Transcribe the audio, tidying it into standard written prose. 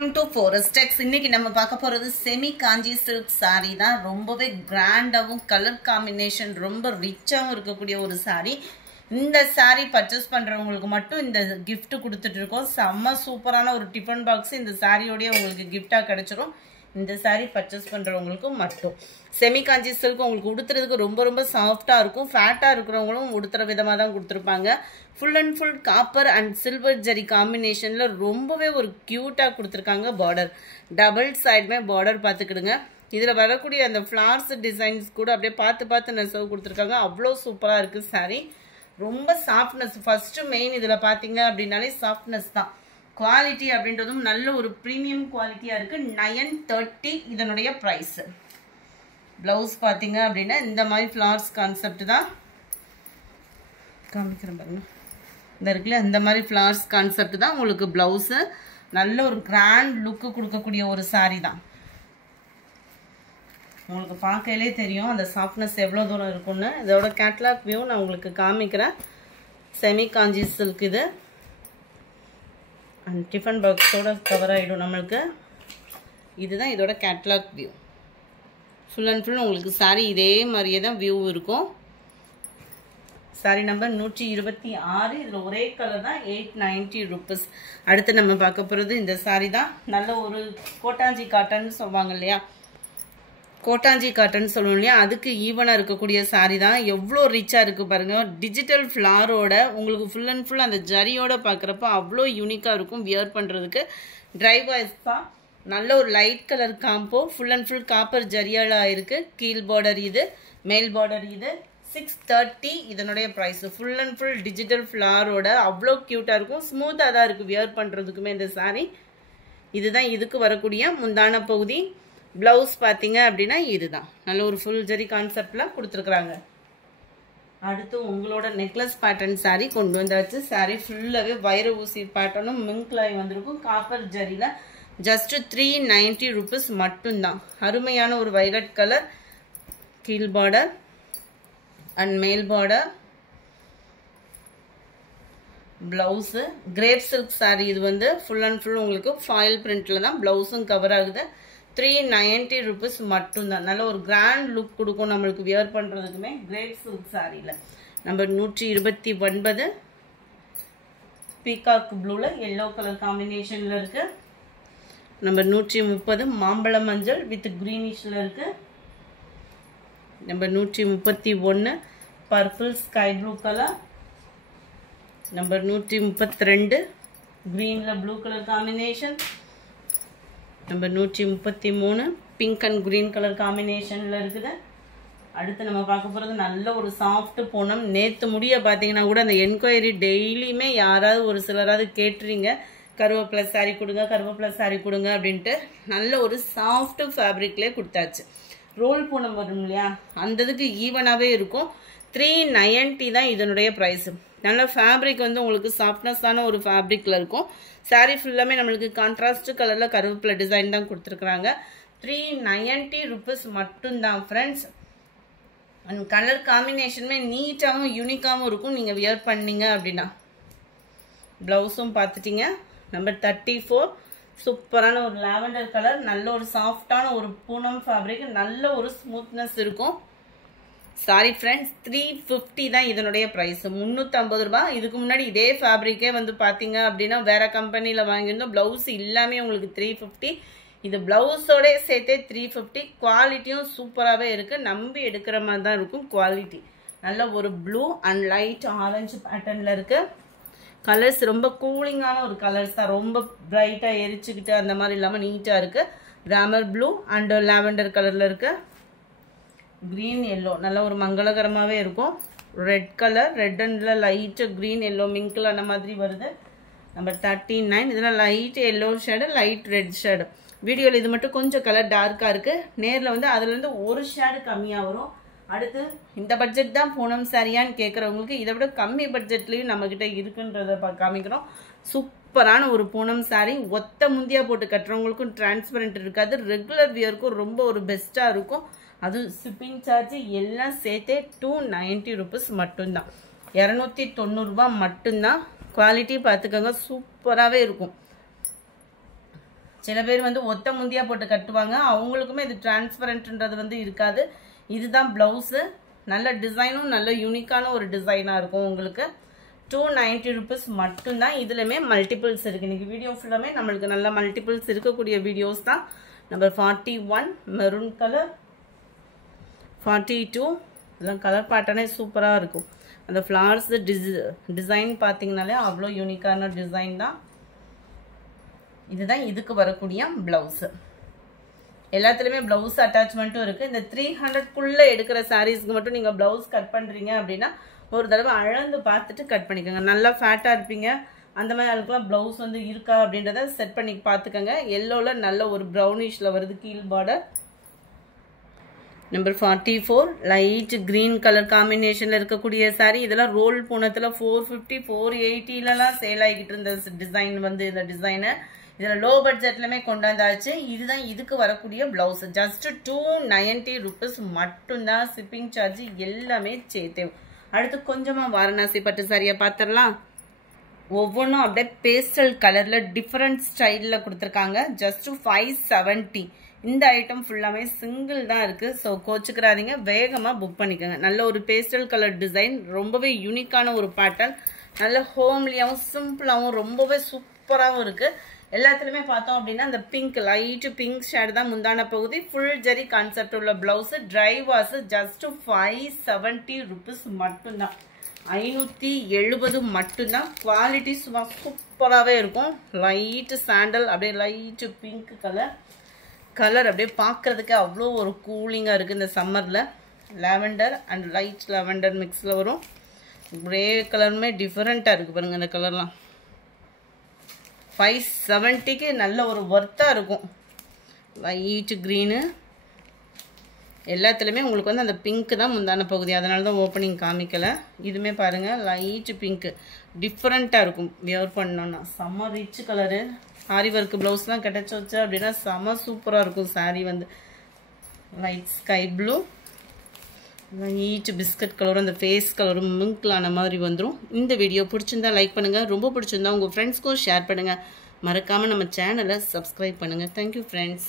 to Forest Tex. இன்னைக்கு நம்ம பார்க்க போறது செமி காஞ்சி சில்க் saree தான். ரொம்பவே கிராண்டாவும் கலர் காம்பினேஷன் ரொம்ப ரிச்சாவும் இருக்கக்கூடிய ஒரு saree. இந்த saree பர்ச்சேஸ் பண்றவங்களுக்கு மட்டும் இந்த gift கொடுத்துட்டு இருக்கோம். செம்ம சூப்பரான ஒரு டிஃபன் பாக்ஸ் இந்த சாரியோடயே உங்களுக்கு gift-ஆ கிடைச்சிரும். இந்த saree பர்ச்சேஸ் பண்றவங்களுக்கு மட்டும். செமி காஞ்சி சில்க் உங்களுக்கு உடுத்துறதுக்கு ரொம்ப சாஃப்ட்டா இருக்கும். ஃபேட்டா இருக்கிறவங்களும் உடுத்துற விதமா தான் கொடுத்திருப்பாங்க. full and full copper and silver jari combinationல ரொம்பவே ஒரு கியூட்டா கொடுத்திருக்காங்க. border double side மே border பாத்துக்கிடுங்க. இதுல வரக்கூடிய அந்த flowers designs கூட அப்படியே பார்த்து நெசவு கொடுத்திருக்காங்க. அவ்ளோ சூப்பரா இருக்கு saree. ரொம்ப சாஃப்ட்னஸ் ஃபர்ஸ்ட் மெயின் இதுல பாத்தீங்க அப்படினாலே சாஃப்ட்னஸ் தான். குவாலிட்டி அப்படின்றதும் நல்ல ஒரு பிரீமியம் குவாலிட்டியா இருக்கு. 930 இதனுடைய பிரைஸ். ப்ளவுஸ் பாத்தீங்க அப்படினா இந்த மாதிரி flowers கான்செப்ட் தான் காமிக்கிறேன் பாருங்க. இந்த இருக்குல இந்த மாதிரி flowers கான்செப்ட் தான் உங்களுக்கு ப்ளவுஸ். நல்ல ஒரு கிராண்ட் லுக் கொடுக்கக்கூடிய ஒரு saree தான். உங்களுக்கு பார்க்கலே தெரியும் அந்த சாஃப்ட்னஸ் எவ்வளவு தூரம் இருக்கும்னு. இதோட கேட்டலாக் வியூ நான் உங்களுக்கு காமிக்கிறேன். செமி காஞ்சி சில்க் இது. அண்ட் டிஃபன் பாக்ஸோட கவர் ஆயிடும் நமக்கு. இதுதான் இதோட catalogue view. Full and full உங்களுக்கு saree இதே மாதிரியே தான் வியூ இருக்கும். Sorry number 126. இதுல ஒரே கலர் தான். 890 rupees. அடுத்து நம்ம பார்க்க போறது இந்த சாரி தான். நல்ல ஒரு கோட்டாஞ்சி காட்டன் சொல்வாங்க இல்லையா, கோட்டாஞ்சி காட்டன் சொல்லுவோம் இல்லையா, அதுக்கு ஈவனா இருக்கக்கூடிய சாரி தான். எவ்வளோ ரிச்சா இருக்கு பாருங்க. டிஜிட்டல் ஃபிளாரோட உங்களுக்கு ஃபுல் அண்ட் ஃபுல் அந்த ஜரியோட பார்க்குறப்ப அவ்வளோ யூனிக்கா இருக்கும் வியர் பண்றதுக்கு. ட்ரை வாய்ஸ் தான். நல்ல ஒரு light colour combo. Full and full copper ஜரியால இருக்கு. கீழ் பார்டர் இது, மேல் பார்டர் இது. 630 இதனுடைய price. Full and full digital ஃபிளாரோட அவ்வளோ கியூட்டா இருக்கும். ஸ்மூத்தா தான் இருக்கு வியர் பண்றதுக்குமே இந்த சாரி. இதுதான் இதுக்கு வரக்கூடிய முந்தான பகுதி. பிளவுஸ் பாத்தீங்க அப்படின்னா இதுதான். நல்ல ஒரு ஃபுல் ஜரி கான்செப்ட்ல கொடுத்துருக்காங்க. அடுத்து உங்களோட நெக்லஸ் பேட்டர்ன் சாரி கொண்டு வந்தாச்சு. சாரி ஃபுல்லாவே வைர ஊசி பேட்டர்னும் மிங்க்லாய் வந்திருக்கும். காப்பர் ஜரியில ஜஸ்ட் 390 rupees மட்டும்தான். அருமையான ஒரு வைலட் கலர். கீழ் பார்டர் அண்ட் மேல் border. Blouse grape silk sorry. இது வந்து ஃபுல் அண்ட் ஃபுல் உங்களுக்கு ஃபாயில் பிரிண்ட்ல தான் பிளவுஸும் கவர் ஆகுது. 390 rupees மட்டும்தான். நல்ல ஒரு கிராண்ட் லுக் கொடுக்கும் நம்மளுக்கு வியர் பண்றதுக்குமே. கிரேப் சில்க் சாரியில நம்பர் 129 பீகாக் ப்ளூல எல்லோ கலர் காம்பினேஷன்ல இருக்கு. நம்பர் 130 மாம்பழ மஞ்சள் வித் கிரீனிஷ்ல இருக்கு. Number 131 purple sky blue colour. Number 132 கிரீன்ல blue colour combination. Number 133 pink and green colour காம்பினேஷன்ல இருக்குது. அடுத்து நம்ம பார்க்க போறது நல்ல ஒரு சாஃப்ட் பூனம். நேத்து முடிய பாத்தீங்கன்னா கூட அந்த என்கொயரி டெய்லியுமே யாராவது ஒரு சிலராவது கேட்டுறீங்க, கருவேப்பிலை சாரி கொடுங்க, கருவேப்பிலை சாரி கொடுங்க அப்படின்ட்டு. நல்ல ஒரு சாஃப்ட் ஃபேப்ரிக்லேயே கொடுத்தாச்சு. ரோல் பூனம் வரும் இல்லையா, அந்த இதுக்கு ஈவனாகவே இருக்கும். 390 தான் இதனுடைய ப்ரைஸ். நல்ல ஃபேப்ரிக் வந்து உங்களுக்கு சாஃப்ட்னஸான ஒரு ஃபேப்ரிக்ல இருக்கும். சாரி ஃபுல்லாமே நம்மளுக்கு கான்ட்ராஸ்ட் கலர்ல கருவேப்பிலை டிசைன் தான் கொடுத்துருக்குறாங்க. 390 rupees மட்டும்தான் ஃப்ரெண்ட்ஸ். அண்ட் கலர் காம்பினேஷனுமே நீட்டாகவும் யூனிக்காகவும் இருக்கும் நீங்க வியர் பண்ணீங்க அப்படின்னா. பிளவுஸும் பார்த்துட்டீங்க. நம்பர் 34 சூப்பரான ஒரு லாவெண்டர் கலர். நல்ல ஒரு சாஃப்டான ஒரு பூனம் ஃபேப்ரிக். நல்ல ஒரு ஸ்மூத்னஸ் இருக்கும். சாரி ஃப்ரெண்ட்ஸ், 350 தான் இதனுடைய பிரைஸ். 350 ரூபாய். இதுக்கு முன்னாடி இதே ஃபேப்ரிக்கே வந்து பாத்தீங்க அப்படின்னா வேற கம்பெனில வாங்கியிருந்தோம். பிளவுஸ் எல்லாமே உங்களுக்கு 350. இது பிளவுஸோட சேர்த்தே 350. குவாலிட்டியும் சூப்பராகவே இருக்கு. நம்பி எடுக்கிற மாதிரி தான் இருக்கும் குவாலிட்டி. நல்ல ஒரு ப்ளூ அண்ட் லைட் ஆரஞ்சு பேட்டர்ன்ல இருக்கு. கலர்ஸ் ரொம்ப கூலிங்கான ஒரு கலர்ஸ் தான். ரொம்ப பிரைட்டா எரிச்சுக்கிட்டு அந்த மாதிரி இல்லாம நீட்டா இருக்கு. ராமர் ப்ளூ அண்ட் லாவெண்டர் கலர்ல இருக்கு. கிரீன் எல்லோ நல்ல ஒரு மங்களகரமாவே இருக்கும். ரெட் கலர், ரெட் அண்ட்ல லைட் கிரீன் எல்லோ மிங்கிள் அந்த மாதிரி வருது. நம்பர் 39 இதெல்லாம் light yellow shade, light red shade. வீடியோல இது மட்டும் கொஞ்சம் கலர் டார்க்கா இருக்கு. நேர்ல வந்து அதுல இருந்து ஒரு ஷேடு கம்மியா வரும். அடுத்து இந்த பட்ஜெட் தான் பூனம் சாரியான்னு கேட்குறவங்களுக்கு இதை விட கம்மி பட்ஜெட்லயும் நம்ம கிட்ட இருக்குன்றத காமிக்கிறோம். சூப்பரான ஒரு பூனம் சாரி. ஒத்த முந்தியா போட்டு கட்டுறவங்களுக்கும் டிரான்ஸ்பரண்ட் இருக்காது. ரெகுலர் வியருக்கும் ரொம்ப ஒரு பெஸ்டா இருக்கும். அது ஷிப்பிங் சார்ஜ் எல்லாம் சேர்த்தே 290 rupees மட்டும்தான். 290 ரூபாய் மட்டும்தான். குவாலிட்டி பார்த்துக்கோங்க, சூப்பராகவே இருக்கும். சில பேர் வந்து ஒத்த முந்தியா போட்டு கட்டுவாங்க, அவங்களுக்குமே இது டிரான்ஸ்பரண்ட்ன்றது வந்து இருக்காது. இதுதான் ப்ளவுஸு. நல்ல டிசைனும் நல்ல யூனிக்கான ஒரு டிசைனாக இருக்கும் உங்களுக்கு. 290 rupees மட்டும்தான். இதுலையுமே மல்டிபிள்ஸ் இருக்குது. இன்றைக்கி வீடியோ ஃபுல்லாமே நம்மளுக்கு நல்ல மல்டிபிள்ஸ் இருக்கக்கூடிய வீடியோஸ் தான். நம்பர் 41 மெரூன் கலர், 42 இதெல்லாம் கலர் பேட்டர்னே சூப்பராக இருக்கும். அந்த ஃப்ளவர்ஸ் டிசைன் பார்த்தீங்கனாலே அவ்வளோ யூனிக்கான டிசைன் தான். இதுதான் இதுக்கு வரக்கூடிய ப்ளவுஸு. எல்லாத்துலேயுமே ப்ளவுஸ் அட்டாச்மெண்ட்டும் இருக்குது. இந்த 300க்குள்ளே எடுக்கிற சாரீஸ்க்கு மட்டும் நீங்கள் ப்ளவுஸ் கட் பண்ணுறீங்க அப்படின்னா ஒரு தடவை அளந்து பார்த்துட்டு கட் பண்ணிக்கோங்க. நல்லா ஃபேட்டாக இருப்பீங்க, அந்த மாதிரி அதுக்கெலாம் ப்ளவுஸ் வந்து இருக்கா அப்படின்றத செட் பண்ணி பார்த்துக்கோங்க. எல்லோவில் நல்ல ஒரு ப்ரௌனிஷில் வருது கீழ் border. Number 44 light green colour காம்பினேஷனில் இருக்கக்கூடிய சாரீ. இதெல்லாம் ரோல் பூனத்தில் 450 480லலாம் சேல் ஆகிக்கிட்டு இருந்த டிசைன் வந்து இந்த டிசைனு இதில் லோ பட்ஜெட்லுமே கொண்டாந்தாச்சு. இதுதான் இதுக்கு வரக்கூடிய ப்ளவுஸ். ஜஸ்ட் 290 rupees மட்டும்தான். ஷிப்பிங் சார்ஜ் எல்லாமே சேர்த்து. அடுத்து கொஞ்சமாக வாரணாசி பட்டு சாரியை பார்த்துடலாம். ஒவ்வொன்றும் அப்படியே பேஸ்டல் கலரில் டிஃப்ரெண்ட் ஸ்டைலில் கொடுத்துருக்காங்க. ஜஸ்ட் 570. இந்த ஐட்டம் ஃபுல்லாமே சிங்கிள் தான் இருக்குது. ஸோ கோச்சுக்கிறாதீங்க, வேகமாக புக் பண்ணிக்கோங்க. நல்ல ஒரு பேஸ்டல் கலர் டிசைன், ரொம்பவே யூனிக்கான ஒரு பேட்டர்ன், நல்ல ஹோம்லியாகவும் சிம்பிளாகவும் ரொம்பவே சூப்பராகவும் இருக்குது. எல்லாத்துலேயுமே பார்த்தோம் அப்படின்னா அந்த பிங்க் லைட்டு பிங்க் ஷேட் தான் முந்தான பகுதி. ஃபுல் ஜரி கான்செப்ட் உள்ள blouse. Try wash. Just 570 rupees மட்டும்தான். 570 மட்டும்தான். குவாலிட்டி சும்மா சூப்பராகவே இருக்கும். லைட்டு சாண்டல் அப்படியே லைட்டு பிங்க் கலர் அப்படியே பார்க்குறதுக்கு அவ்வளோ ஒரு கூலிங்காக இருக்குது இந்த சம்மரில். லாவெண்டர் அண்ட் லைட் லாவெண்டர் மிக்ஸில் வரும். கிரே கலருமே டிஃப்ரெண்ட்டாக இருக்குது பாருங்கள் இந்த கலர்லாம். 570க்கு நல்ல ஒரு ஒர்த்தாக இருக்கும். லைட்டு க்ரீனு எல்லாத்துலேயுமே உங்களுக்கு வந்து அந்த பிங்க்கு தான் முந்தான பகுதி, அதனால தான் ஓப்பனிங் காமிக்கலை. இதுவுமே பாருங்கள் லைட்டு பிங்க்கு டிஃப்ரெண்ட்டாக இருக்கும். வியர் பண்ணோன்னா செம்ம ரிச் கலரு. ஆரி ஒர்க்கு ப்ளவுஸ்லாம் கிடச்சி வச்சு அப்படின்னா செம்ம சூப்பராக இருக்கும் சாரீ வந்து. Light sky blue, light biscuit கலரும் அந்த ஃபேஸ் கலரும் மிங்க்லான மாதிரி வந்துடும். இந்த வீடியோ பிடிச்சிருந்தா லைக் பண்ணுங்கள், ரொம்ப பிடிச்சிருந்தா உங்கள் ஃப்ரெண்ட்ஸ்க்கும் ஷேர் பண்ணுங்கள். மறக்காமல் நம்ம சேனலை சப்ஸ்கிரைப் பண்ணுங்கள். Thank you friends.